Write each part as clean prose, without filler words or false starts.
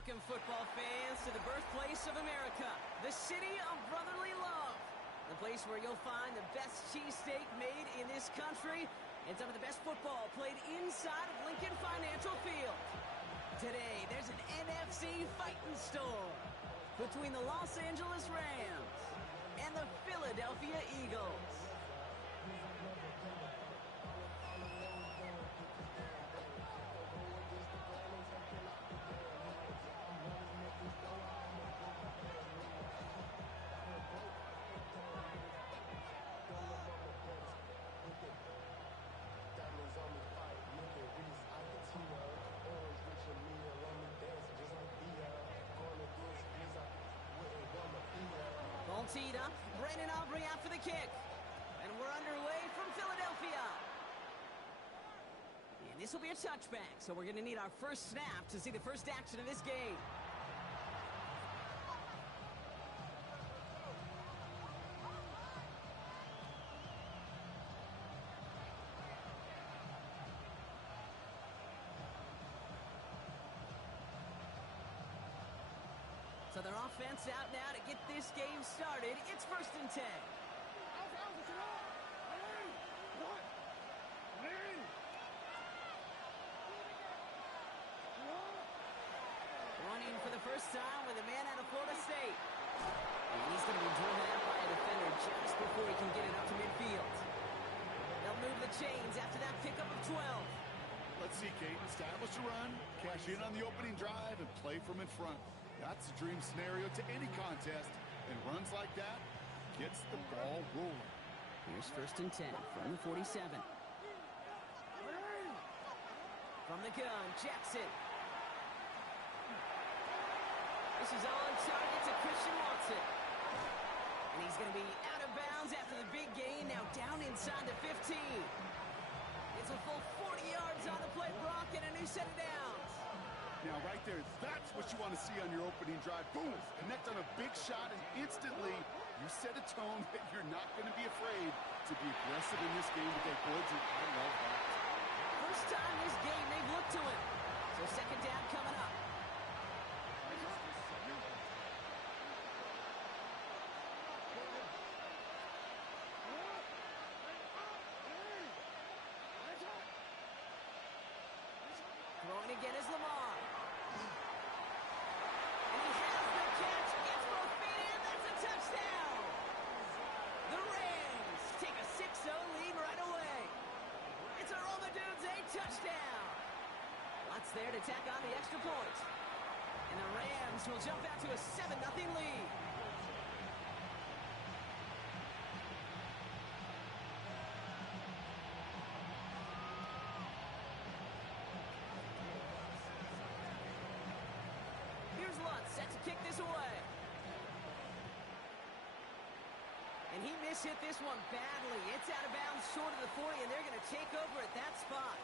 Welcome, football fans, to the birthplace of America, the city of brotherly love. The place where you'll find the best cheesesteak made in this country and some of the best football played inside of Lincoln Financial Field. Today, there's an NFC fighting storm between the Los Angeles Rams and the Philadelphia Eagles. Ball teed up, Brandon Aubrey out for the kick. And we're underway from Philadelphia. And this will be a touchback, so we're going to need our first snap to see the first action of this game. So their offense out now to get this game started. It's 1st and 10. Running for the first time with a man out of Florida State. And he's going to be driven out by a defender just before he can get it up to midfield. They'll move the chains after that pickup of 12. Let's see, Kate. Establish a run, cash in on the opening drive, and play from in front. That's a dream scenario to any contest, and runs like that gets the ball rolling. Here's 1st and 10 from the 47. From the gun, Jackson. This is on target to Christian Watson. And he's going to be out of bounds after the big gain, now down inside the 15. It's a full 40 yards on the play, Brock, and a new set of downs. Now, right there, that's what you want to see on your opening drive. Boom! Connect on a big shot, and instantly you set a tone that you're not going to be afraid to be aggressive in this game with their goods, and I love that. First time this game they've looked to him. So 2nd down coming up. Throwing again is Lamar. And he has the catch. Gets both feet in. That's a touchdown. The Rams take a 6-0 lead right away. It's a roll the dudes, a touchdown. Lots there to tack on the extra point. And the Rams will jump out to a 7-0 lead. Set to kick this away. And he mishit this one badly. It's out of bounds short of the 40, and they're going to take over at that spot.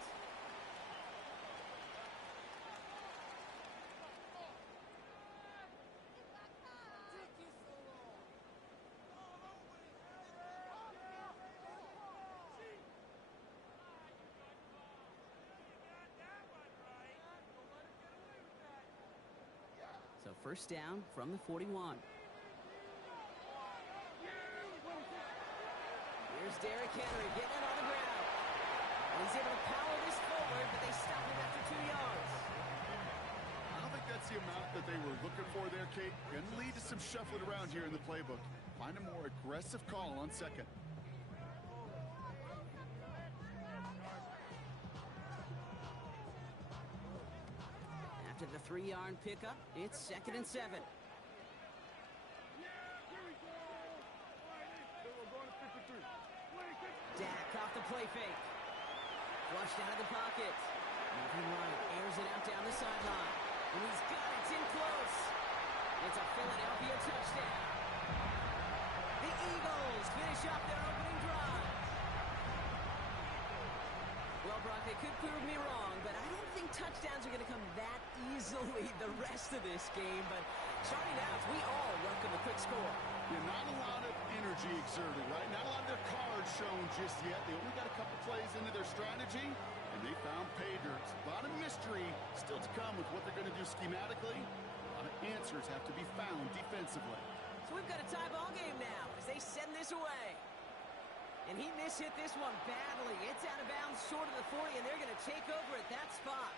So 1st down from the 41. Here's Derrick Henry getting it on the ground. And he's able to power this forward, but they stop him after 2 yards. I don't think that's the amount that they were looking for there, Kate. Going to lead to some shuffling around here in the playbook. Find a more aggressive call on 2nd. After the 3-yard pickup, it's 2nd and 7. Dak off the play fake. Flushed out of the pocket. Moving right, airs it out down the sideline. And he's got it, it's in close. It's a Philadelphia touchdown. The Eagles finish off their opening drive. Well, Brock, they could prove me wrong, but I don't think touchdowns are going to come that easily the rest of this game. But starting out, we all welcome a quick score. Yeah, not a lot of energy exerted, right? Not a lot of their cards shown just yet. They only got a couple plays into their strategy, and they found pay dirt. A lot of mystery still to come with what they're going to do schematically. answers have to be found defensively. So we've got a tie ball game now as they send this away. And he mishit this one badly. It's out of bounds short of the 40, and they're going to take over at that spot.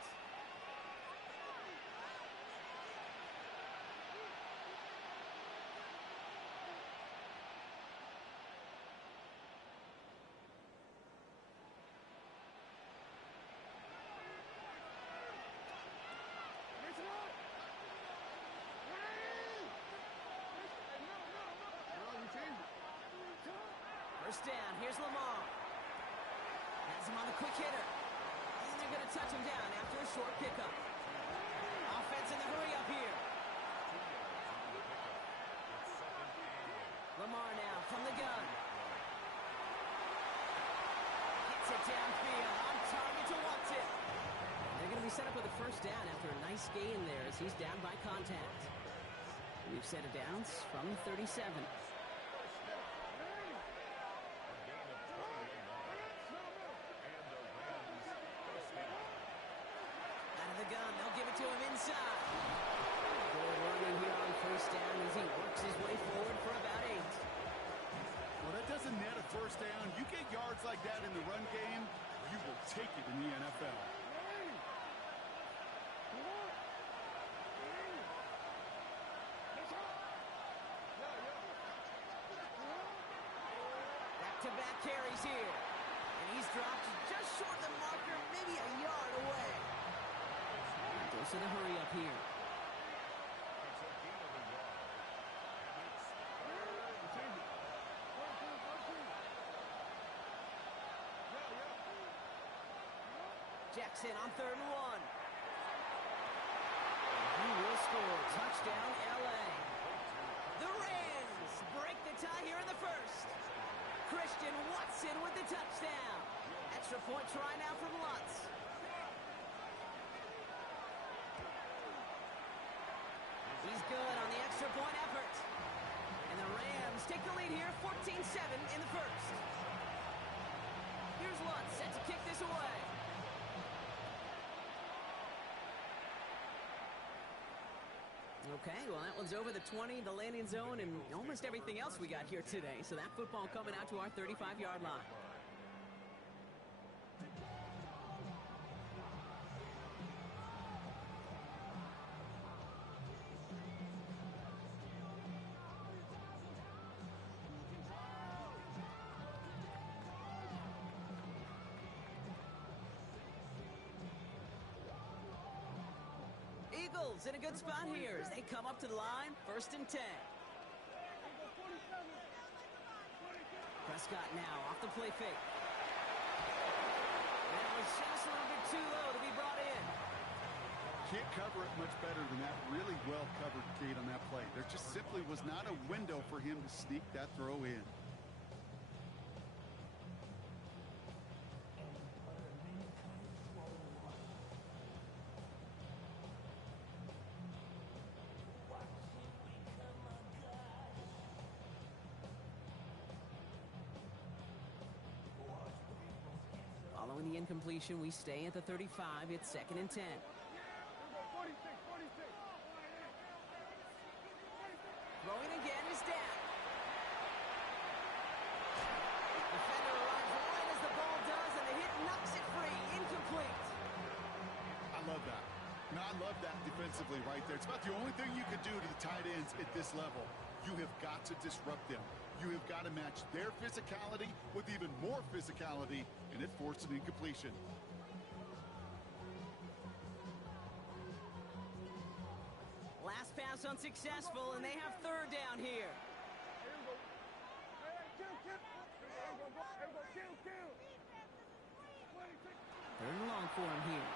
First down, here's Lamar. Has him on the quick hitter. And they're going to touch him down after a short pickup. Offense in the hurry up here. Lamar now from the gun. Hits it downfield. On target to Watson. They're going to be set up with a first down after a nice gain there as he's down by contact. We've set it down from the 37. To him inside. Good running here on first down as he works his way forward for about 8. Well, that doesn't net a first down. You get yards like that in the run game, you will take it in the NFL. Back-to-back carries here. And he's dropped just short of the marker, maybe a yard away. Goes to the hurry up here. Jackson on 3rd and 1. He will score. Touchdown, LA. The Rams break the tie here in the first. Christian Watson with the touchdown. Extra point try now from Lutz. He's good on the extra point effort. And the Rams take the lead here, 14-7 in the first. Here's Lutz set to kick this away. Okay, well, that one's over the 20, the landing zone, and almost everything else we got here today. So that football coming out to our 35-yard line. Eagles in a good spot here as they come up to the line, 1st and 10. Prescott now off the play fake. That was just a little bit too low to be brought in. Can't cover it much better than that. Really well covered, Kate, on that play. There just simply was not a window for him to sneak that throw in. Following the incompletion, we stay at the 35. It's 2nd and 10. Throwing again is down. Defender arrives right as the ball does, and the hit knocks it free. Incomplete. I love that. No, I love that defensively right there. It's about the only thing you can do to the tight ends at this level. You have got to disrupt them. You have got to match their physicality with even more physicality, and it forced an incompletion. Last pass unsuccessful, and they have 3rd down here. 3rd and long for him here.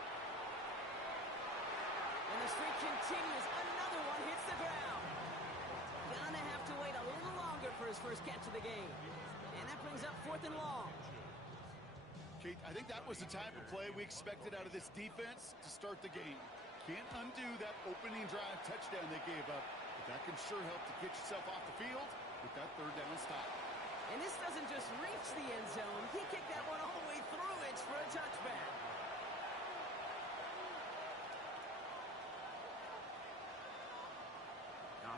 And the streak continues. Another one hits the ground. Gonna have to wait a little longer for his first catch of the game. And that brings up 4th and long. Kate, I think that was the type of play we expected out of this defense to start the game. Can't undo that opening drive touchdown they gave up, but that can sure help to get yourself off the field with that 3rd down stop. And this doesn't just reach the end zone. He kicked that one all the way through it for a touchback.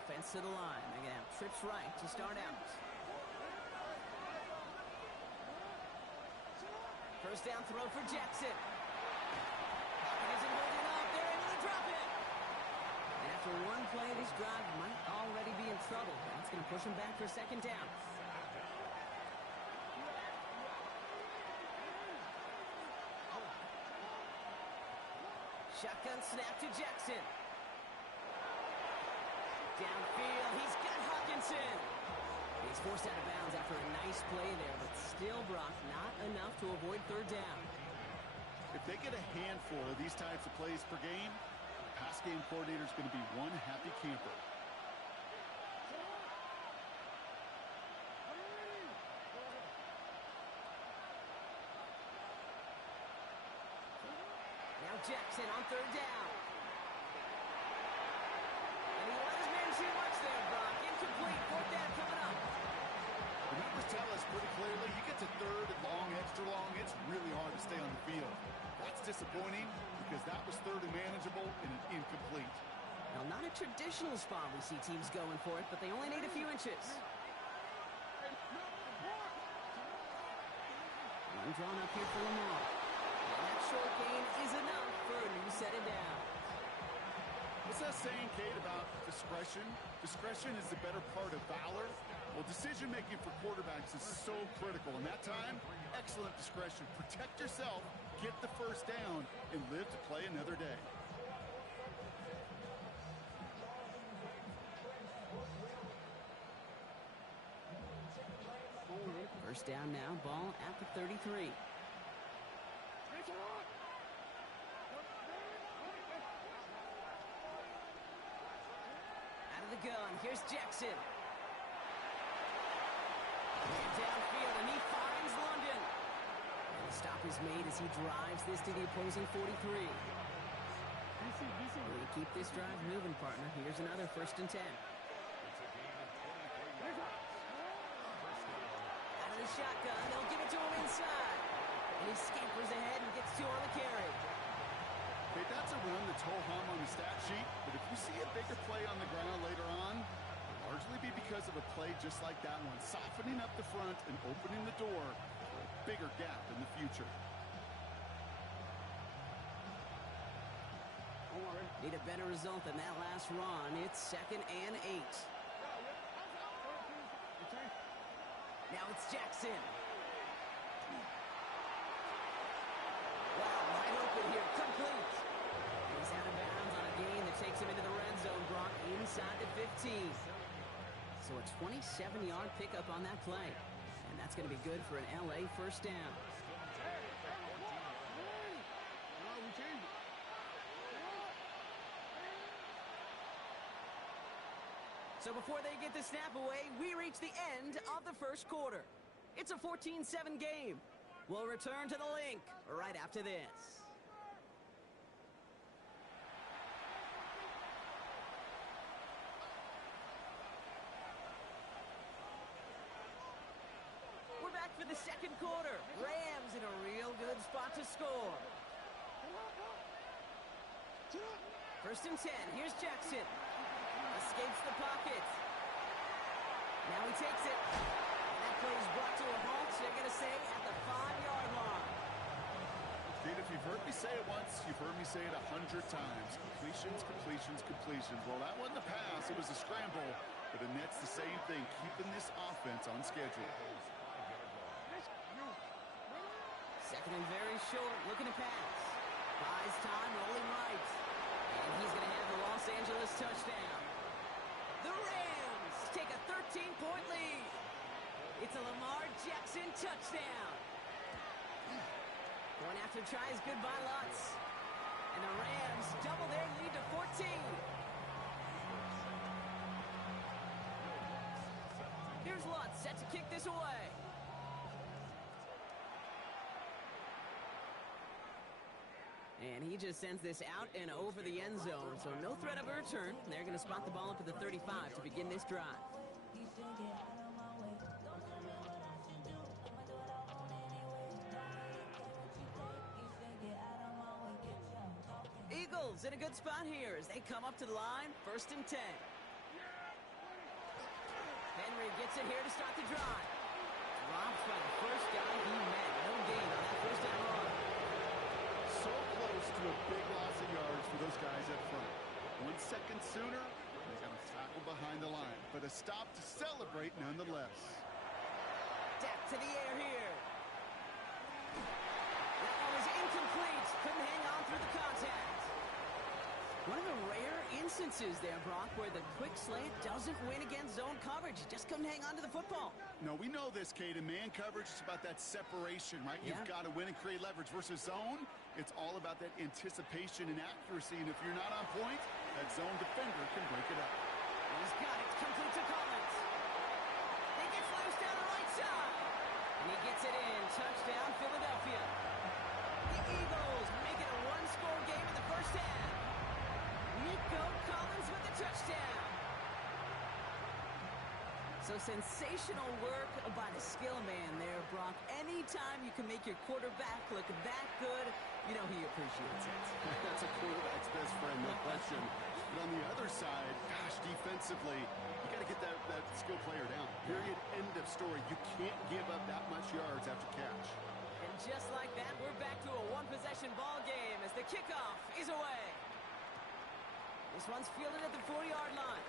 offense to the line. They're going to have trips right to start out. First down throw for Jackson. Pocket isn't holding up. They're able to drop it. And after one play, this drive might already be in trouble. That's going to push him back for second down. Shotgun snap to Jackson. Downfield, he's got Hawkinson. He's forced out of bounds after a nice play there, but still, Brock, not enough to avoid third down. If they get a handful of these types of plays per game, the pass game coordinator is going to be one happy camper. Now Jackson on third down. And he let his man too much there, Brock. Incomplete. Fourth down coming up. The numbers tell us pretty clearly, you get to third and long, extra long, it's really hard to stay on the field. That's disappointing because that was third and manageable and an incomplete. Now, not a traditional spot we see teams going for it, but they only need a few inches. One drawn up here for Lamar. And that short gain is enough for a new set of downs. What's that saying, Kate, about discretion? Discretion is the better part of valor. Well, decision-making for quarterbacks is so critical. In that time, excellent discretion. Protect yourself, get the first down, and live to play another day. First down now, ball at the 33. Out of the gun, here's Jackson. And downfield, and he finds London. And the stop is made as he drives this to the opposing 43. We keep this drive moving, partner. Here's another 1st and 10. Out of the shotgun, they'll give it to him inside. And he scampers ahead and gets 2 on the carry. Okay, that's a run that's ho-hum on the stat sheet, but if you see a bigger play on the ground later on, it'll largely be because of a play just like that one, softening up the front and opening the door for a bigger gap in the future. Need a better result than that last run. It's 2nd and 8. Now it's Jackson. Wow, wide open here, complete. He's out of bounds on a gain that takes him into the red zone, Brock, inside the 15. So a 27-yard pickup on that play. And that's going to be good for an LA first down. So before they get the snap away, we reach the end of the first quarter. It's a 14-7 game. We'll return to the link right after this. We're back for the second quarter. Rams in a real good spot to score. 1st and 10. Here's Jackson. Escapes the pocket. Now he takes it. And that play is brought to a halt, so they're going to say at the 5-yard line. Dude, if you've heard me say it once, you've heard me say it 100 times. Completions, completions, completions. Well, that wasn't a pass. It was a scramble. But it nets the same thing, keeping this offense on schedule. 2nd and very short, looking to pass. Buys time, rolling right. And he's going to have the Los Angeles touchdown. The Rams take a 13-point lead. It's a Lamar Jackson touchdown. Going after tries goodbye lots. And the Rams double their lead to 14. Here's Lutz set to kick this away. And he just sends this out and over the end zone, so no threat of a return. They're going to spot the ball up at the 35 to begin this drive. Eagles in a good spot here as they come up to the line, 1st and 10. Henry gets it here to start the drive. Drops by the first guy he met. No gain on that first down run. So close to a big loss of yards for those guys up front. 1 second sooner, they got a tackle behind the line. But a stop to celebrate nonetheless. Deck to the air here. That one was incomplete. Couldn't hang on through the contact. One of the rare instances there, Brock, where the quick slant doesn't win against zone coverage. He just couldn't hang on to the football. No, we know this, Kate. In man coverage, it's about that separation, right? Yeah. You've got to win and create leverage. Versus zone, it's all about that anticipation and accuracy. And if you're not on point, that zone defender can break it up. He's got it. Complete to Collins. He gets loose down the right side. And he gets it in. Touchdown, Philadelphia. The Eagles make it a one-score game in the first half. Nico Collins with the touchdown. So sensational work by the skill man there, Brock. Anytime you can make your quarterback look that good, you know he appreciates it. That's a quarterback's best friend, no question. But on the other side, gosh, defensively, you got to get that skill player down. Period. End of story. You can't give up that much yards after catch. And just like that, we're back to a one-possession ball game as the kickoff is away. This one's fielded at the 40-yard line.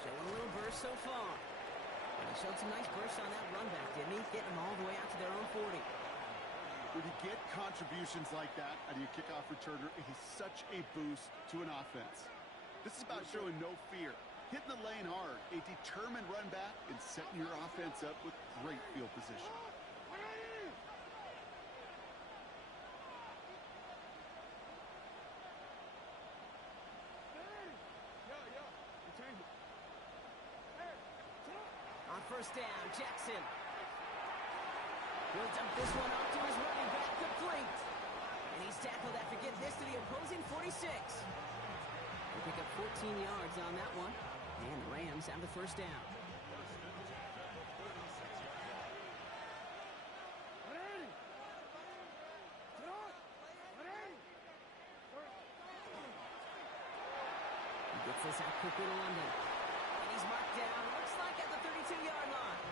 Showing a little burst so far. And he showed some nice bursts on that run back, didn't he? Getting them all the way out to their own 40. When you get contributions like that out of your kickoff returner, it is such a boost to an offense. This is about showing no fear, hitting the lane hard, a determined run back, and setting your offense up with great field position. On first down, Jackson. He'll dump this one off to his running back, complete. And he's tackled after getting this to the opposing 46. They pick up 14 yards on that one. And the Rams have the first down. He gets this out quickly to London. And he's marked down, looks like at the 32-yard line.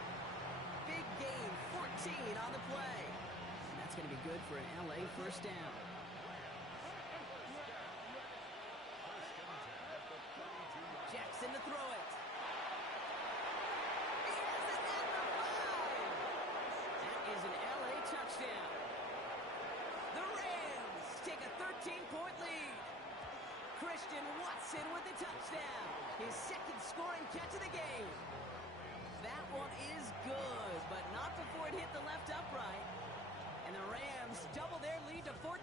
Big gain, 14 on the play. And that's going to be good for an LA first down. Jackson to throw it. He has it at the 5. That is an LA touchdown. The Rams take a 13-point lead. Christian Watson with the touchdown. His second scoring catch of the game. That one is good, but not before it hit the left upright. And the Rams double their lead to 14.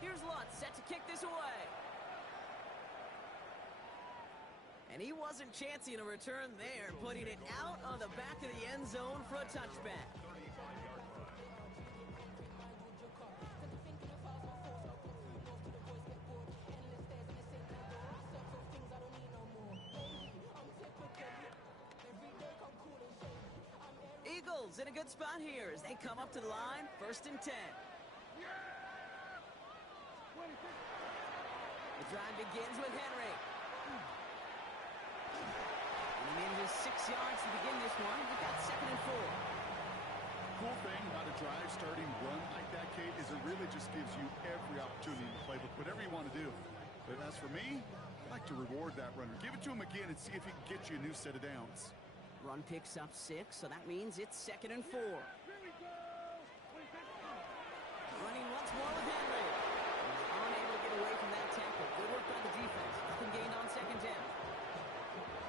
Here's Lutz set to kick this away. And he wasn't chancing a return there, putting it out on the back of the end zone for a touchback. Eagles in a good spot here as they come up to the line, 1st and 10. The drive begins with Henry. And he manages 6 yards to begin this one. We've got 2nd and 4. Cool thing about a drive starting run like that, Kate, is it really just gives you every opportunity in the playbook, whatever you want to do. But as for me, I like to reward that runner. Give it to him again and see if he can get you a new set of downs. Run picks up 6, so that means it's 2nd and 4. Running once more with Henry. He's unable to get away from that tackle. Good work by the defense. Nothing gained on 2nd down.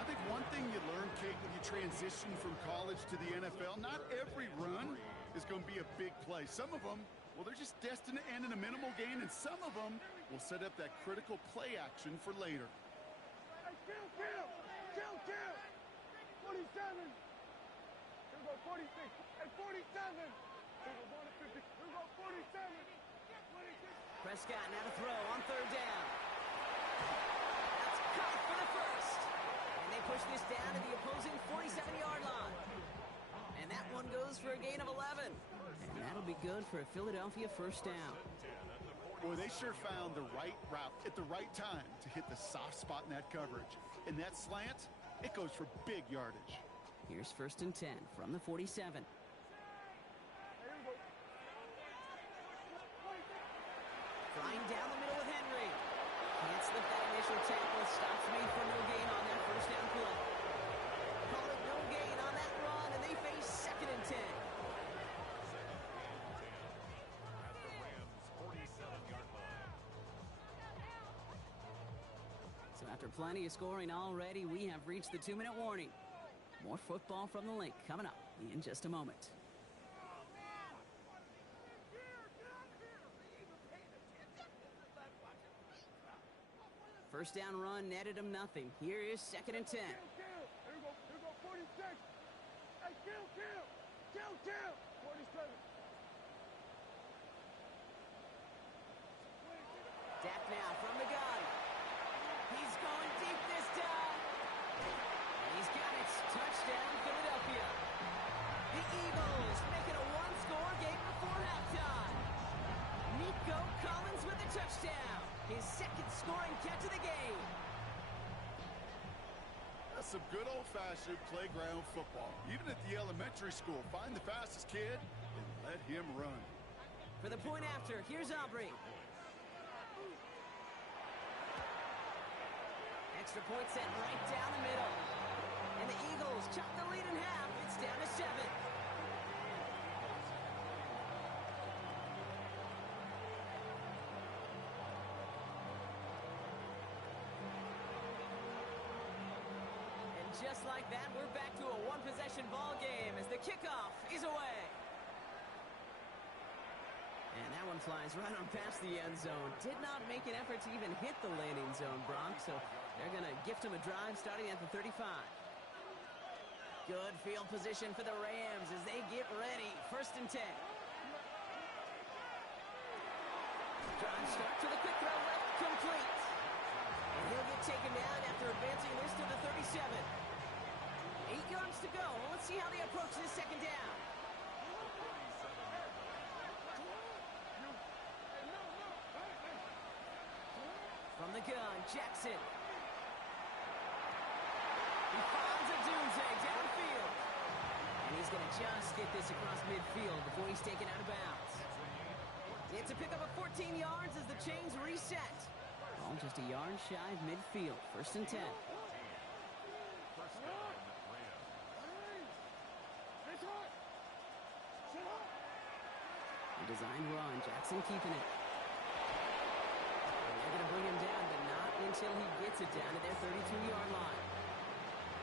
I think one thing you learn, Kate, when you transition from college to the NFL, not every run is going to be a big play. Some of them, well, they're just destined to end in a minimal gain, and some of them will set up that critical play action for later. 47. Here we go, 46. And 47. Here we go, 50. Here we go, 47. 26. Prescott now to throw on 3rd down. That's caught for the first. And they push this down to the opposing 47-yard line. And that one goes for a gain of 11. And that'll be good for a Philadelphia first down. Boy, they sure found the right route at the right time to hit the soft spot in that coverage. And that slant, it goes for big yardage. Here's 1st and 10 from the 47. Flying down the middle with Henry. Can't slip that initial tackle. Stops made for no gain on that 1st down play. Call it no gain on that run, and they face 2nd and 10. So after plenty of scoring already, we have reached the 2-minute warning. More football from the link coming up in just a moment. First down run netted him nothing. Here is 2nd and 10. Here we go. Here we go. 46. Hey, kill. 47. Dak now from the gun. He's going deep this time. And he's got it. Touchdown, Philadelphia. The Eagles make it a one-score game before halftime. Nico Collins with the touchdown. His 2nd scoring catch of the game. That's some good old-fashioned playground football. Even at the elementary school, find the fastest kid and let him run. For the point after, here's Aubrey. Extra point set right down the middle. And the Eagles chop the lead in half. It's down to 7. And just like that, we're back to a one-possession ball game as the kickoff is away. And that one flies right on past the end zone. Did not make an effort to even hit the landing zone, Brock, so they're going to gift him a drive starting at the 35. Good field position for the Rams as they get ready. 1st and 10. Drive start to the quick throw left, complete. And he'll get taken down after advancing this to the 37. 8 yards to go. Let's see how they approach this 2nd down. From the gun, Jackson. He finds a doomsday downfield. And he's going to just get this across midfield before he's taken out of bounds. It's a pickup of 14 yards as the chains reset. All just a yard shy of midfield. 1st and 10. A designed run. Jackson keeping it. They're going to bring him down, but not until he gets it down to their 32-yard line.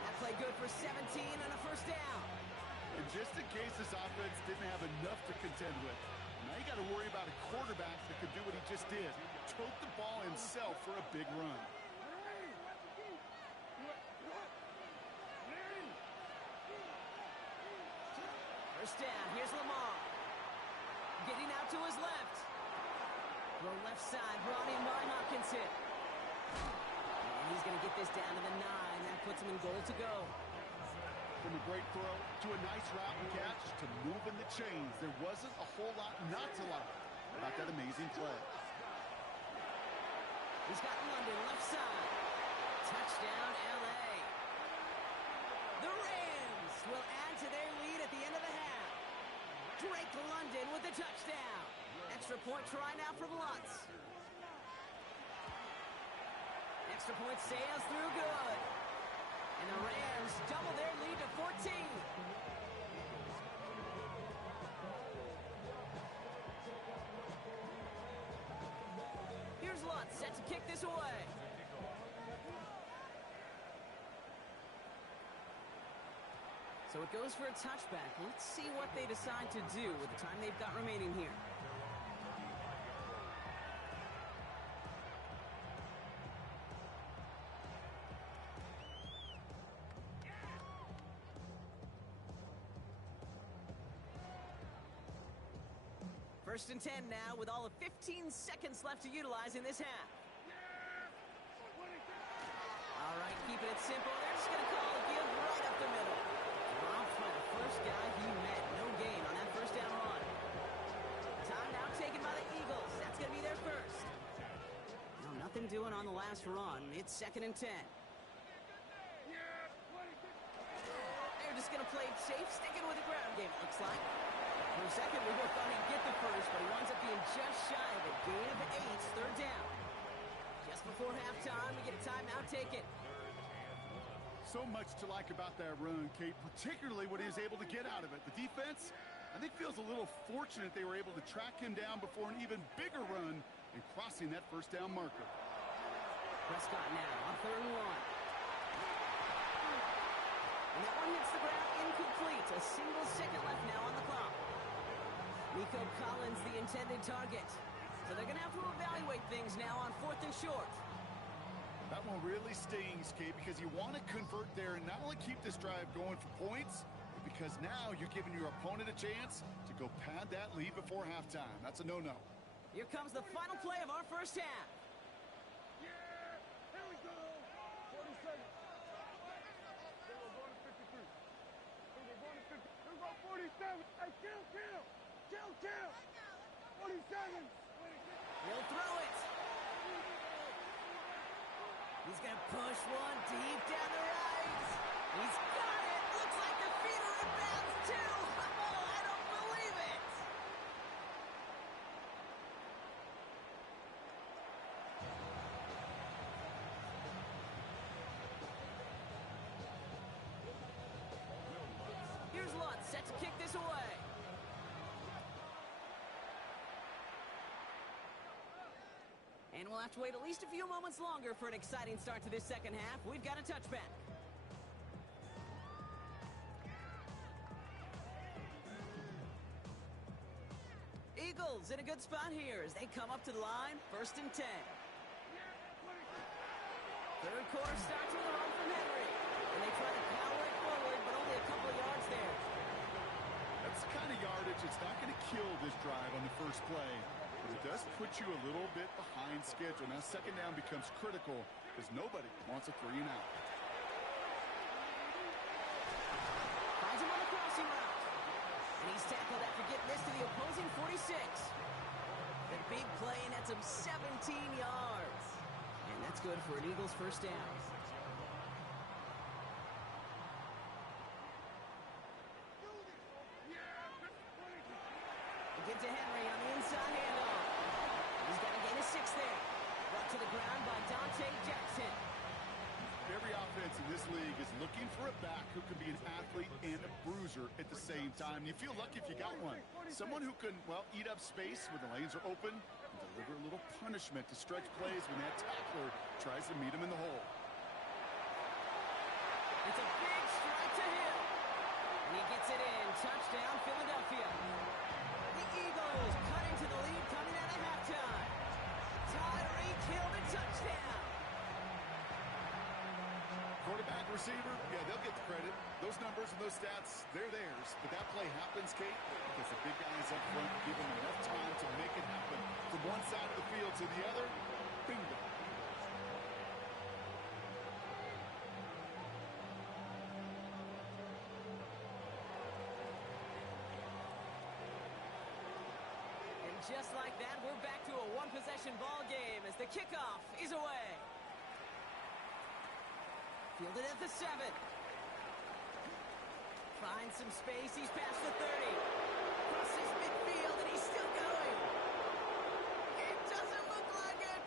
That play good for 17 and a 1st down. And just in case this offense didn't have enough to contend with, now you got to worry about a quarterback that could do what he just did. Tote the ball himself for a big run. 1st down. Here's Lamar. Getting out to his left. Throw left side, brought in by Hopkinson. And he's going to get this down to the 9. That puts him in goal to go. From a great throw to a nice route and catch to moving the chains. There wasn't a whole lot not to like about that amazing play. He's got London left side. Touchdown, L.A. The Rams will add to their lead at the end of the half. Drake London with the touchdown. Extra point try now from Lutz. Extra point sails through good. And the Rams double their lead to 14. Here's Lutz set to kick this away. So it goes for a touchback. Let's see what they decide to do with the time they've got remaining here. First and 10 now with all of 15 seconds left to utilize in this half. All right, keeping it simple. They're just going to call a give right up the middle. Dropped by the first guy he met. No gain on that 1st down run. Time now taken by the Eagles. That's going to be their first. No, nothing doing on the last run. It's 2nd and 10. just going to play it safe, sticking with the ground game, it looks like. For a second, we both thought he'd get the first, but he winds up being just shy of it. Gain of 8, third down. Just before halftime, we get a timeout taken. So much to like about that run, Kate, particularly what he was able to get out of it. The defense, I think, feels a little fortunate they were able to track him down before an even bigger run and crossing that first down marker. Prescott now on 3rd and 1. And that one hits the ground incomplete. A single second left now on the clock. Nico Collins, the intended target. So they're going to have to evaluate things now on 4th and short. That one really stings, Kate, because you want to convert there and not only keep this drive going for points, but because now you're giving your opponent a chance to go pad that lead before halftime. That's a no-no. Here comes the final play of our first half. Yeah, here we go. 40 seconds. They were going to 53. They were going to 50. Here we go, 47. Hey, count. 47. He'll throw it. He's going to push one deep down the right. He's got it. Looks like the feet are in bounds, too. Oh, I don't believe it. Here's Lutz set to kick this away. And we'll have to wait at least a few moments longer for an exciting start to this second half. We've got a touchback. Eagles in a good spot here as they come up to the line. 1st and 10. Third quarter starts with a run from Henry. And they try to power it forward, but only a couple of yards there. That's the kind of yardage that's not going to kill this drive on the first play. But it does put you a little bit behind schedule. Now, second down becomes critical because nobody wants a 3 and out. Finds him on the crossing route. And he's tackled after getting this to the opposing 46. The big play nets him 17 yards. And that's good for an Eagles first down. Get to Henry on the inside handoff. He's got a gain of 6 there. Brought to the ground by Dante Jackson. Every offense in this league is looking for a back who can be an athlete and a bruiser at the same time. You feel lucky if you got one. Someone who can, well, eat up space when the lanes are open and deliver a little punishment to stretch plays when that tackler tries to meet him in the hole. It's a big strike to him. And he gets it in. Touchdown, Philadelphia. The Eagles cut into the lead coming out of halftime. Tyreek Hill, the touchdown. Quarterback, receiver, yeah, they'll get the credit. Those numbers and those stats, they're theirs. But that play happens, Kate, because the big guys up front give them enough time to make it happen. From one side of the field to the other, bingo. Just like that, we're back to a one-possession ball game as the kickoff is away. Fielded at the 7. Finds some space. He's past the 30. Crosses midfield, and he's still going. It doesn't look like it.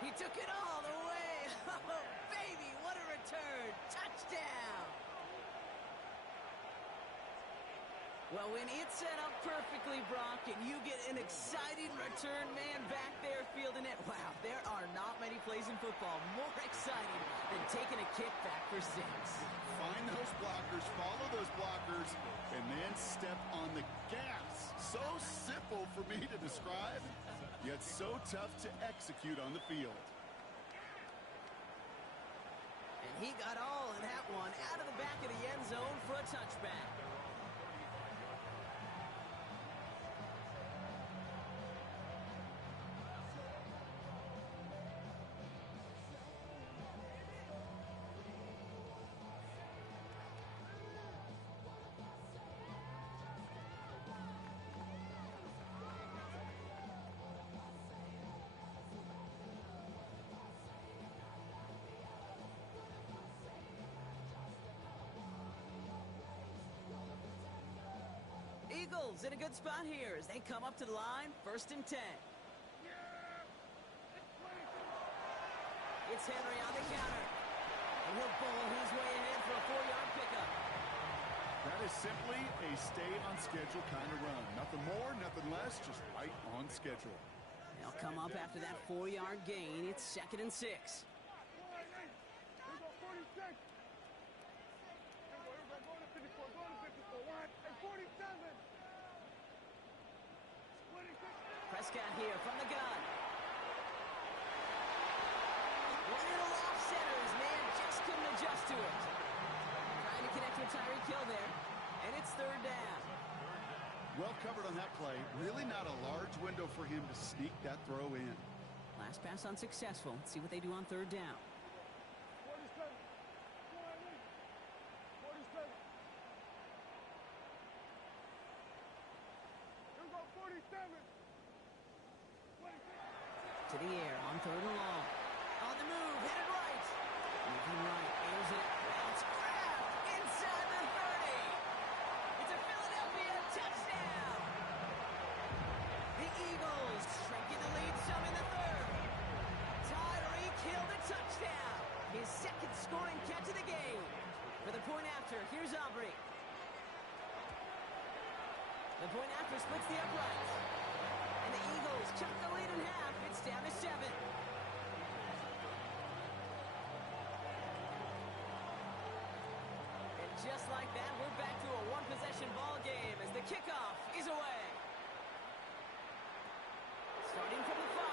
He took it all the way. Oh, baby, what a return. Touchdown. Well, when it's set up perfectly, Brock, and you get an exciting return man back there fielding it, wow, there are not many plays in football more exciting than taking a kick back for 6. Find those blockers, follow those blockers, and then step on the gas. So simple for me to describe, yet so tough to execute on the field. And he got all of that one out of the back of the end zone for a touchback. Eagles in a good spot here as they come up to the line, 1st and 10. It's Henry on the counter. And he'll bowl his way ahead for a 4-yard pickup. That is simply a stay-on-schedule kind of run. Nothing more, nothing less, just right on schedule. They'll come up after that 4-yard gain. It's 2nd and 6. Prescott here from the gun. One little off center. His man just couldn't adjust to it. Trying to connect with Tyreek Hill there. And it's 3rd down. Well covered on that play. Really not a large window for him to sneak that throw in. Last pass unsuccessful. Let's see what they do on 3rd down. 47. 47. Here we go, 47. To the air on 3rd and long. On the move, headed right. Moving right, airs it out. Now it's grabbed inside the 30. It's a Philadelphia touchdown. The Eagles shrinking the lead some in the 3rd. Tyreek Hill the touchdown. His 2nd scoring catch of the game. For the point after, here's Aubrey. The point after splits the uprights. And the Eagles cut the lead in half. It's down to 7. And just like that, we're back to a one-possession ball game as the kickoff is away. Starting from the 5.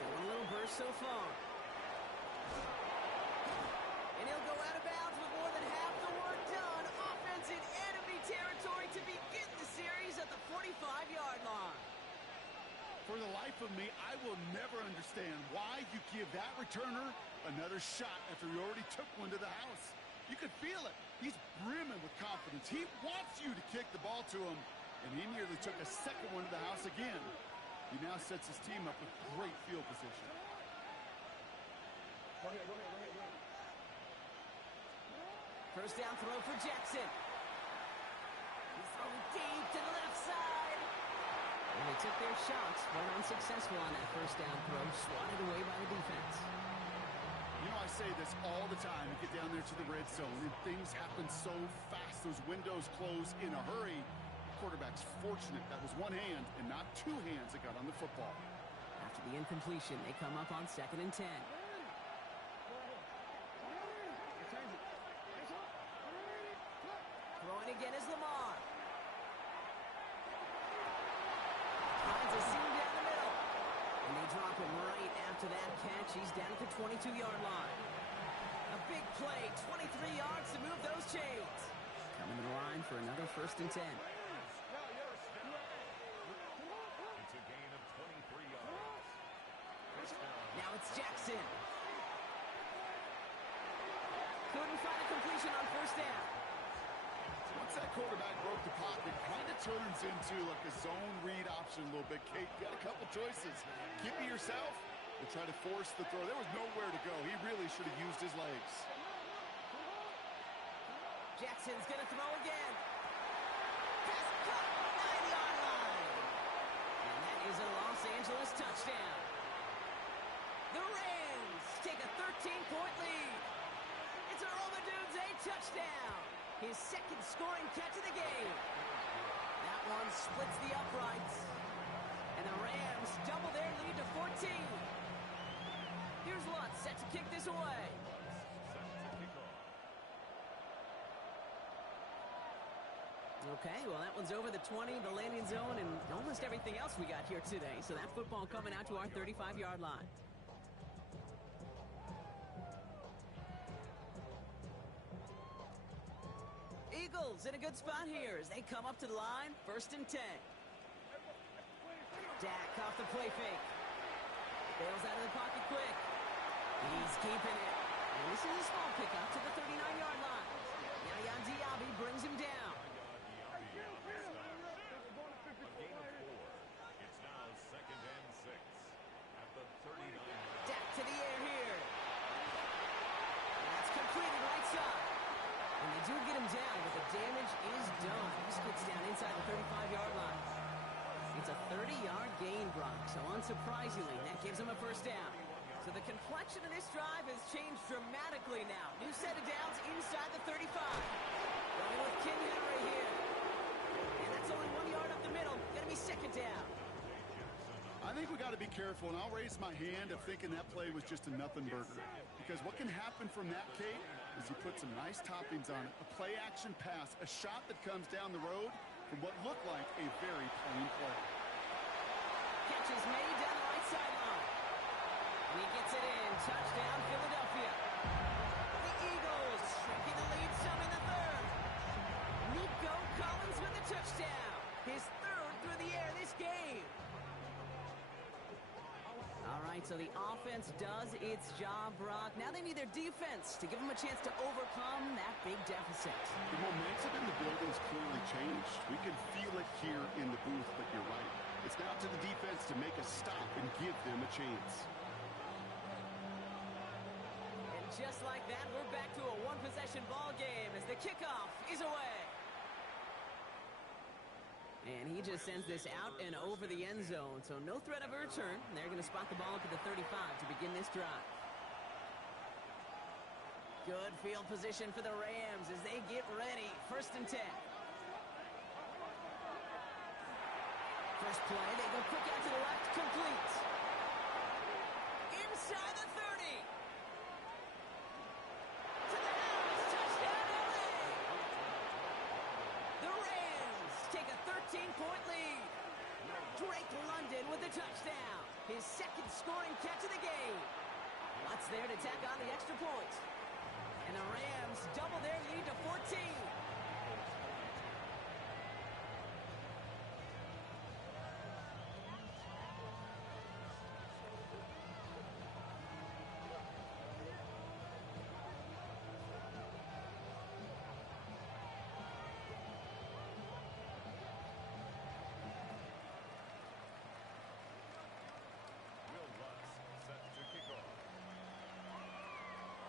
Showing a little burst so far. And he'll go out of bounds with more than half the work done. Offense in enemy territory to begin the series at the 45-yard line. For the life of me, I will never understand why you give that returner another shot after he already took one to the house. You could feel it. He's brimming with confidence. He wants you to kick the ball to him, and he nearly took a 2nd one to the house again. He now sets his team up with great field position. Go ahead. 1st down throw for Jackson. He's throwing deep to the left side. And they took their shots, but unsuccessful on that 1st down throw, swatted away by the defense. You know, I say this all the time. You get down there to the red zone, and things happen so fast. Those windows close in a hurry. Quarterback's fortunate that was one hand and not 2 hands that got on the football. After the incompletion, they come up on 2nd and 10. Throwing again is Lamar. Finds a seam down the middle. And they drop him right after that catch. He's down at the 22-yard line. A big play, 23 yards to move those chains. Coming to the line for another 1st and 10. It's a gain of 23 yards. Now it's Jackson. Couldn't find a completion on 1st down. Once that quarterback broke the pocket, kind of turns into like a zone read option a little bit. Kate, got a couple choices. Keep it yourself or try to force the throw. There was nowhere to go. He really should have used his legs. Jackson's going to throw again. Pass caught, 9-yard line. And that is a Los Angeles touchdown. The Rams take a 13-point lead. It's a Romadudes touchdown. His 2nd scoring catch of the game. That one splits the uprights. And the Rams double their lead to 14. Here's Lutz set to kick this away. Okay, well, that one's over the 20, the landing zone, and almost everything else we got here today. So that football coming out to our 35-yard line. Eagles in a good spot here as they come up to the line, 1st and 10. Dak off the play fake. Bails out of the pocket quick. He's keeping it. And this is a small pickup to the 39-yard line. Yaya Diaby brings him down. It's now 2nd and 6 at the 39. Dak to the air here. And that's completed right side. And they do get him down, but the damage is done. unsurprisingly, that gives him a first down. So the complexion of this drive has changed dramatically now. New set of downs inside the 35. Going with King Henry here. And that's only 1 yard up the middle. Going to be second down. I think we got to be careful, and I'll raise my hand of thinking that play was just a nothing burger. Because what can happen from that, Kate, is you put some nice toppings on it. A play-action pass, a shot that comes down the road from what looked like a very plain play. Catch is made down the right sideline. And he gets it in. Touchdown, Philadelphia. The Eagles shrinking the lead some in the third. Nico Collins with the touchdown. His third through the air this game. All right, so the offense does its job, Brock. Now they need their defense to give them a chance to overcome that big deficit. The momentum in the building's clearly changed. We can feel it here in the booth, but you're right. It's now to the defense to make a stop and give them a chance. And just like that, we're back to a one-possession ball game as the kickoff is away. And he just sends this out and over the end zone, so no threat of a return. They're going to spot the ball to the 35 to begin this drive. Good field position for the Rams as they get ready. 1st and 10. First play, they go quick out to the left, complete. Inside the 30. To the house, touchdown LA. The Rams take a 13-point lead. Drake London with the touchdown. His second scoring catch of the game. Watts there to tack on the extra point. And the Rams double their lead to 14.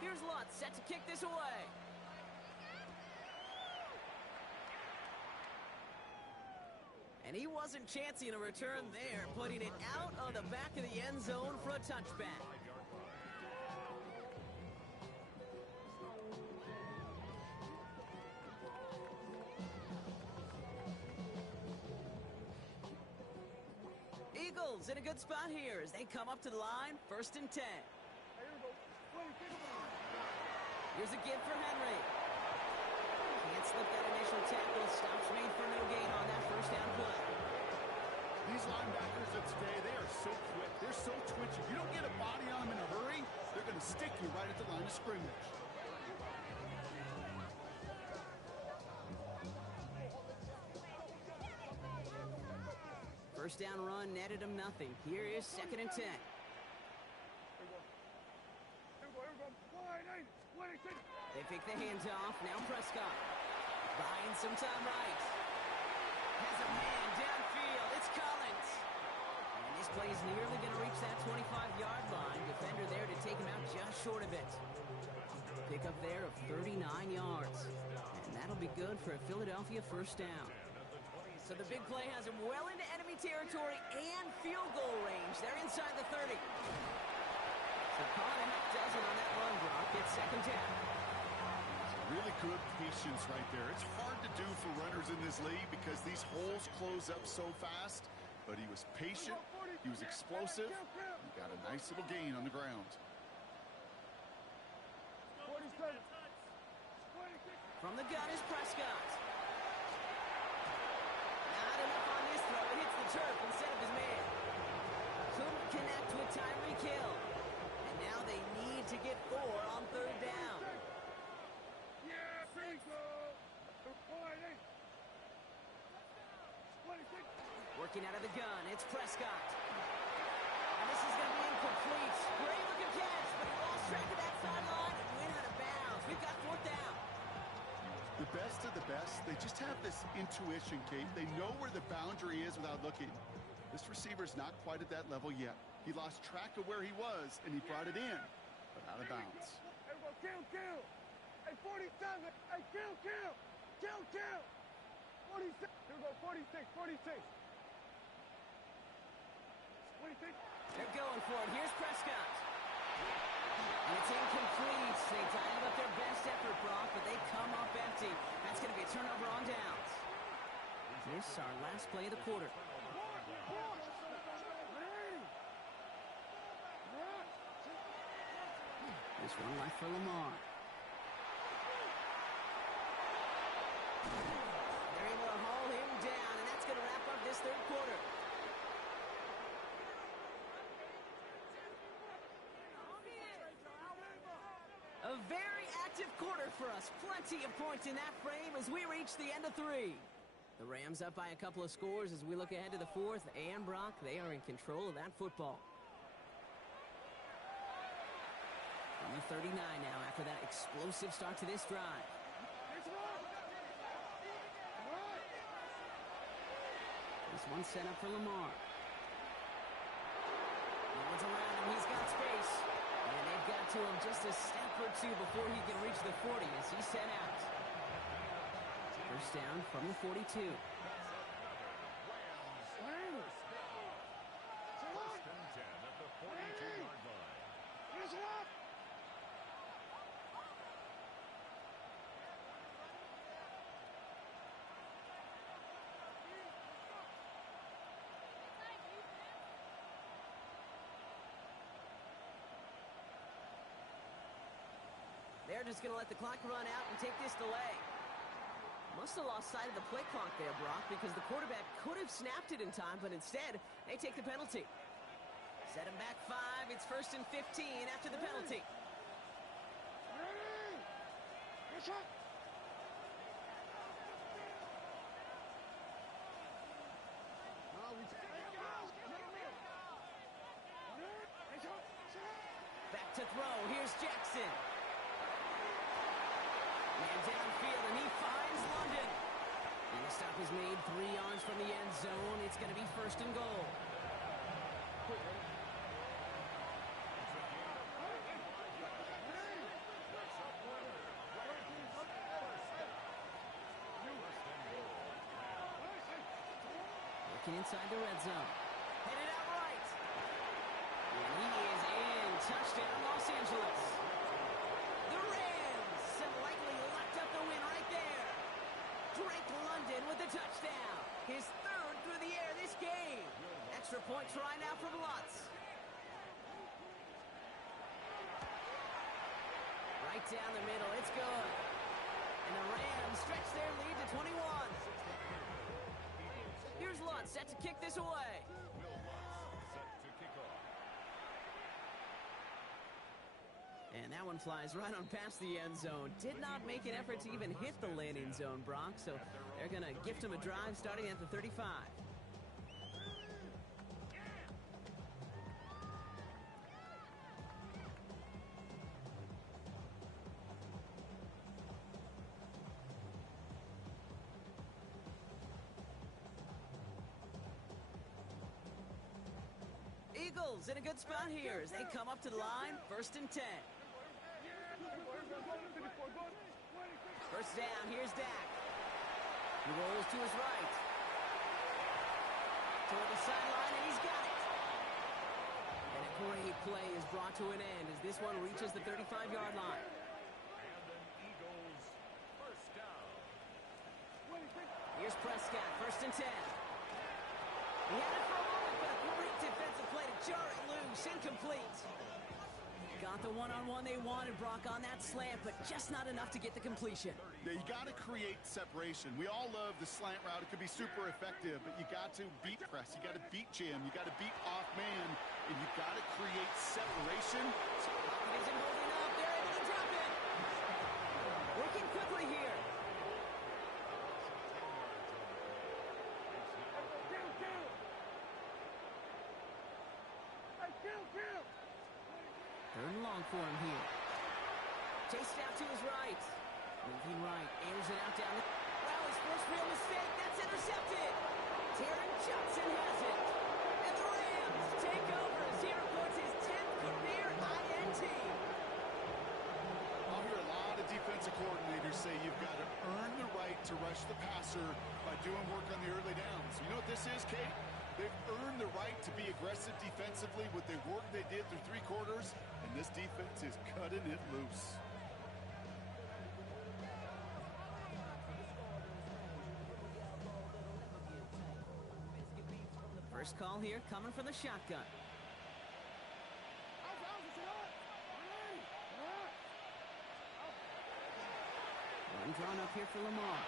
Here's Lutz set to kick this away. And he wasn't chancing a return there, putting it out of the back of the end zone for a touchback. Eagles in a good spot here as they come up to the line. 1st and 10. Here's a give for Henry. Can't slip that initial tackle. Stops made for no gain on that first down play. These linebackers of today, they are so quick. They're so twitchy. You don't get a body on them in a hurry, they're going to stick you right at the line of scrimmage. First down run netted him nothing. Here is 2nd and 10. They pick the hands off. Now Prescott. Buying some time right. Has a man downfield. It's Collins. And this play is nearly going to reach that 25-yard line. Defender there to take him out just short of it. Pickup there of 39 yards. And that'll be good for a Philadelphia first down. So the big play has him well into enemy territory and field goal range. They're inside the 30. So Collins does it on that run block. It's 2nd down. Really good patience right there. It's hard to do for runners in this league because these holes close up so fast. But he was patient. He was explosive. He got a nice little gain on the ground. From the gun is Prescott. Not enough on this throw. It hits the turf instead of his man. Couldn't connect with Tyreek Hill. And now they need to get 4 on 3rd down. Working out of the gun, it's Prescott. And this is going to be incomplete. Great looking catch, but he lost track of that sideline and went out of bounds. We've got 4th down. The best of the best, they just have this intuition, Kate. They know where the boundary is without looking. This receiver's not quite at that level yet. He lost track of where he was, and he brought it in, but out of bounds. Kill! Hey, 47! Hey, kill! Kill! 46! Here we go, 46! They're going for it. Here's Prescott. And it's incomplete. They dialed up their best effort, Brock, but they come up empty. That's going to be a turnover on downs. This is our last play of the quarter. This one left for Lamar. They're able to haul him down, and that's going to wrap up this third quarter. A very active quarter for us. Plenty of points in that frame as we reach the end of three. The Rams up by a couple of scores as we look ahead to the fourth. And Brock, they are in control of that football. Only 39 now after that explosive start to this drive. This one's set up for Lamar. No one's around him. He's got space. And they've got to him just a step or two before he can reach the 40 as he's set out. First down from the 42. First and 10 at the 42-yard line. They're just going to let the clock run out and take this delay. Must have lost sight of the play clock there, Brock, because the quarterback could have snapped it in time, but instead, they take the penalty. Set him back 5. It's first and 15 after the penalty. Back to throw. Here's Jackson. And downfield, and he finds London. And the stop is made 3 yards from the end zone. It's going to be first and goal. Looking inside the red zone. Headed out right. And he is in. Touchdown, Los Angeles. The Rams have likely locked up the win right there. Drake London with the touchdown. His third through the air this game. Extra point try now from Lutz. Right down the middle. It's good. And the Rams stretch their lead to 21. Here's Lutz set to kick this away. And that one flies right on past the end zone. Did not make an effort to even hit the landing zone, Brock. So they're going to gift him a drive starting at the 35. Eagles in a good spot here as they come up to the line. First and 10. First down, here's Dak. He rolls to his right. Toward the sideline, and he's got it. And a great play is brought to an end as this one reaches the 35-yard line. And an Eagles first down. Here's Prescott, first and 10. He had it for a moment, but a great defensive play to jar it loose, incomplete. Got the one-on-one they wanted, Brock, on that slant, but just not enough to get the completion. Yeah, you got to create separation. We all love the slant route. It could be super effective, but you got to beat press. You got to beat jam. You got to beat off man, and you got to create separation. So isn't holding up. They're able to drop it. Working quickly here. Third and long for him here. Chased out to his right. Moving right. Airs it out down. Well, his first real mistake. That's intercepted. Taron Johnson has it. And the Rams take over as he records his 10th career INT. I'll hear a lot of defensive coordinators say you've got to earn the right to rush the passer by doing work on the early downs. You know what this is, Kate? They've earned the right to be aggressive defensively with the work they did through 3 quarters, and this defense is cutting it loose. First call here coming from the shotgun. One drawn up here for Lamar.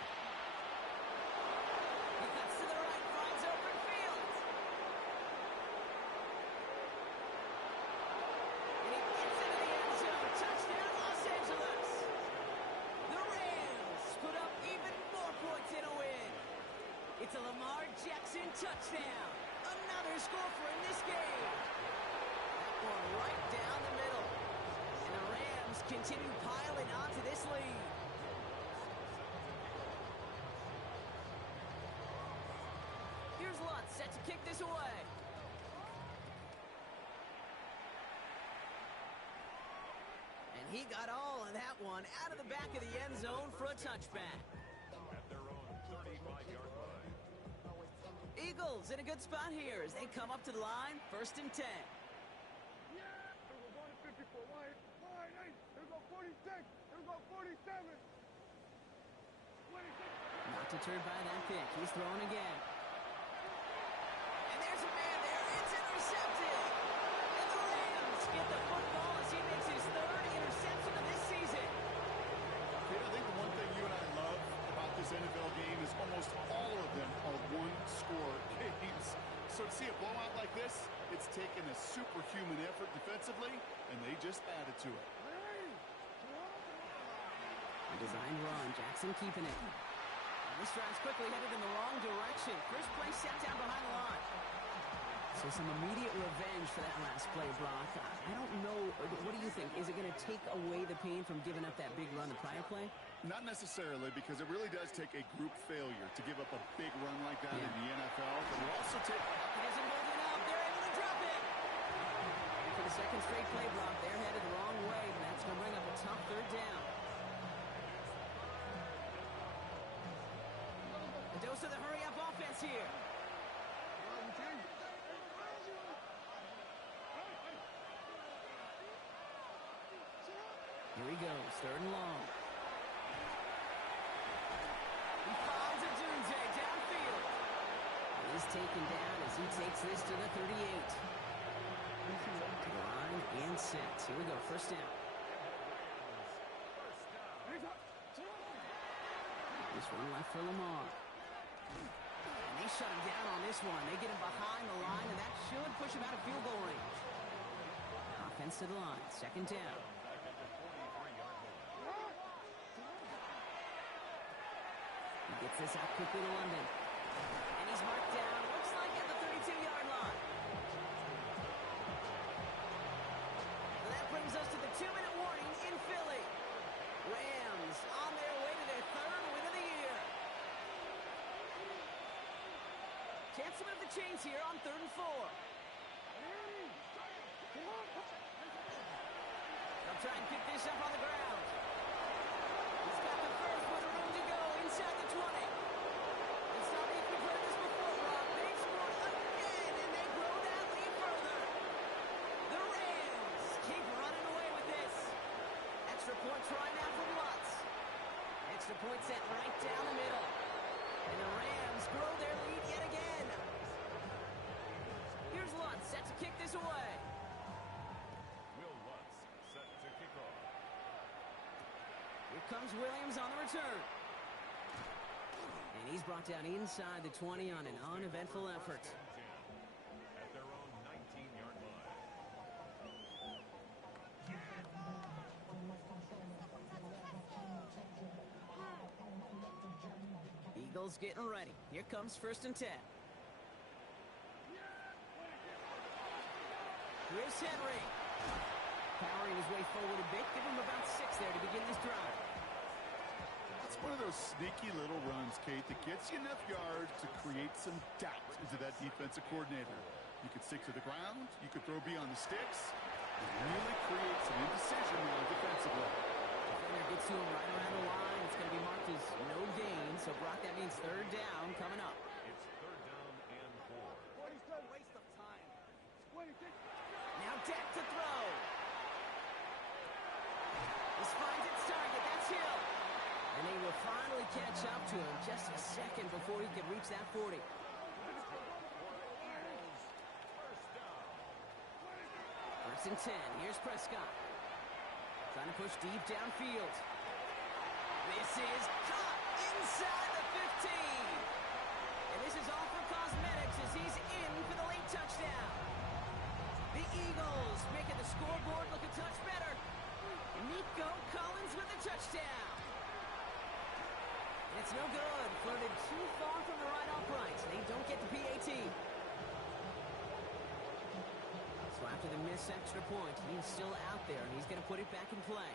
He cuts to the right, finds open field. And he gets into the end zone. Touchdown, Los Angeles. The Rams put up even more points in a win. It's a Lamar Jackson touchdown. Another score for him this game. That one right down the middle. And the Rams continue piling onto this lead. Here's Lutz set to kick this away. And he got all of that one out of the back of the end zone for a touchback. At their own 35-yard line. Eagles in a good spot here as they come up to the line, 1st and 10. Yeah! Here we go, 154. Line 8. Here we go, 46. Here we go, 47. 26. Not deterred by that pick. He's throwing again. And there's a man there. It's intercepted. And the Rams get the football as he makes his 3rd interception of this season. Okay, I think the one thing you and I love about this NFL game is almost all of them are one-score games. So to see a blowout like this, it's taken a superhuman effort defensively, and they just added to it. A designed run. Jackson keeping it. And this drive's quickly headed in the wrong direction. First play set down behind the line. So some immediate revenge for that last play, Brock. I don't know. What do you think? Is it going to take away the pain from giving up that big run the prior play? Not necessarily, because it really does take a group failure to give up a big run like that in the NFL. But it also takes... He doesn't hold it up. They're able to drop it. And for the second straight play, Brock, they're headed the wrong way. And that's going to bring up a tough 3rd down. A dose of the hurry-up offense here. Here he goes, 3rd and long. He finds a Dunze downfield. He's taken down as he takes this to the 38. To the line and set. Here we go, 1st down. This one left for Lamar. And they shut him down on this one. They get him behind the line, and that should push him out of field goal range. Offense to the line, 2nd down. He gets this out quickly to London. And he's marked down, looks like at the 32-yard line. And that brings us to the 2-minute warning in Philly. Rams on their way to their 3rd win of the year. Chance to move the chains here on 3rd and 4. They'll try and pick this up on the ground. He's got the first with room to go inside the 20. It's not like we've heard this before, Rob. They scored again, and they grow that lead further. The Rams keep running away with this. Extra point try now from Lutz. Extra point set right down the middle. And the Rams grow their lead yet again. Here's Lutz set to kick this away. Will Lutz set to kick off. Here comes Williams on the return. And he's brought down inside the 20 on an uneventful effort. At their own 19-yard line. Eagles getting ready. Here comes 1st and 10. Here's Henry. Powering his way forward a bit. Give him about 6 there to begin this drive. It's one of those sneaky little runs, Kate, that gets you enough yards to create some doubt into that defensive coordinator. You could stick to the ground. You could throw beyond the sticks. It really creates some indecision now defensively. Defender gets to him right around the line. It's going to be marked as no gain. So, Brock, that means 3rd down coming up. It's 3rd down and 4. finally catch up to him. Just a second before he could reach that 40. First and 10. Here's Prescott. Trying to push deep downfield. This is caught inside the 15. And this is all for cosmetics as he's in for the late touchdown. The Eagles making the scoreboard look a touch better. Nico Collins with the touchdown. And it's no good. Floated too far from the right uprights. They don't get the PAT. So after the missed extra point, he's still out there, and he's going to put it back in play.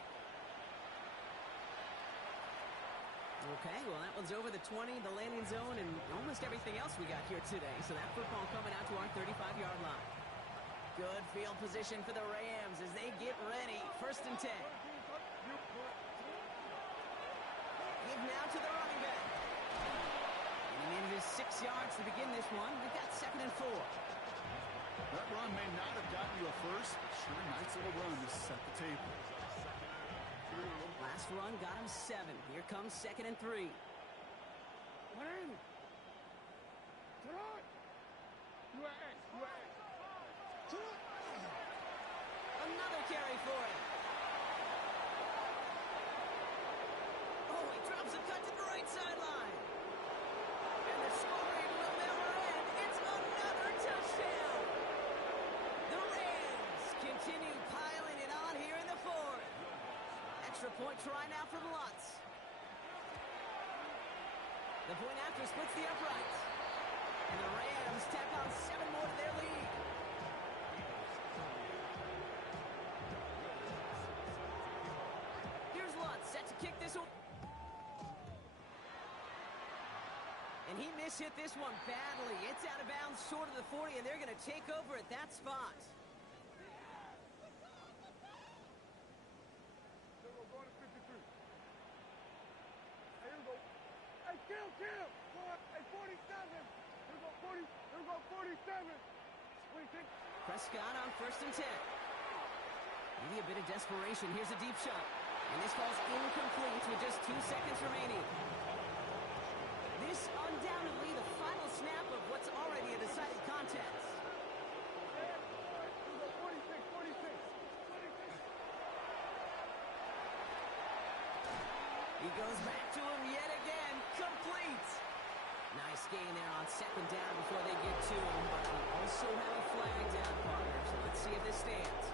Okay, well, that one's over the 20, the landing zone, and almost everything else we got here today. So that football coming out to our 35-yard line. Good field position for the Rams as they get ready. First and 10. Give now to the running back. Getting in his 6 yards to begin this one. We've got 2nd and 4. That run may not have gotten you a first, but sure, nice little run to set the table. Last run got him 7. Here comes 2nd and 3. Another carry for him. Oh, he drops a cut to the right sideline. And the scoring will never end. It's another touchdown. The Rams continue piling it on here in the 4th. Extra point try now from Lutz. The point after splits the uprights. And the Rams tack on 7 more to their lead. Here's Lutz set to kick this one. And he mishit this one badly. It's out of bounds short of the 40, and they're going to take over at that spot. Kill! Hey, 47! Here we go 47! Prescott on first and 10. Maybe a bit of desperation. Here's a deep shot. And this falls incomplete with just 2 seconds remaining. This undoubtedly the final snap of what's already a decided contest. He goes back to him yet again. Complete. Nice gain there on 2nd down before they get to him. But we also have a flag down, partner. So let's see if this stands.